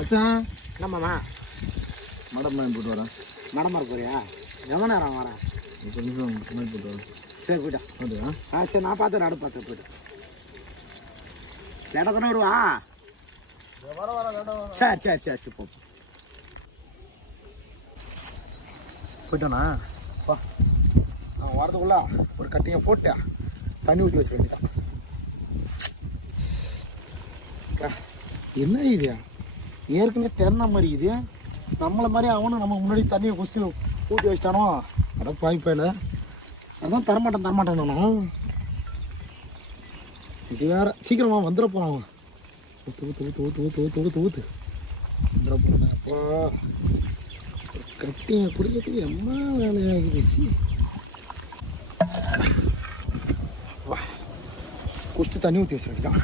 மச்சான் என்னம்மாண்ணா மேடம் தான் போட்டு வரேன். மேடம் வர போறியா? எவ்வளோ நேரம் வரேன்? 30 நிமிஷம் முன்னாடி போட்டு வரேன். சரி போய்ட்டா. அப்படியா? சரி நான் பார்த்து நடு பார்த்து போய்ட்டேன். லேட்டாக தானே வருவா? சரி போ போயிட்டோண்ணா. வா நான் வரதுக்குள்ள ஒரு கட்டிங்கை போட்டு தண்ணி ஊற்றி வச்சுக்க வேண்டியதான். என்ன இது ஏற்கனவே திறன மாதிரி இது நம்மளை மாதிரி அவனும் நம்ம முன்னாடி தண்ணியை குச்சி ஊற்றி வச்சிட்டானோ? அட பாய்ப்பாயில் அதான் தரமாட்டேன் நானும். இது வேற சீக்கிரமாக வந்துட போகிறான். ஊத்து வந்துட போகிறேன். அப்போ கட்டிங்க குடிக்கிறதுக்கு என்ன வேலையாகிடுச்சு. குடிச்சிட்டு தண்ணி ஊற்றி வச்சுருக்கான்.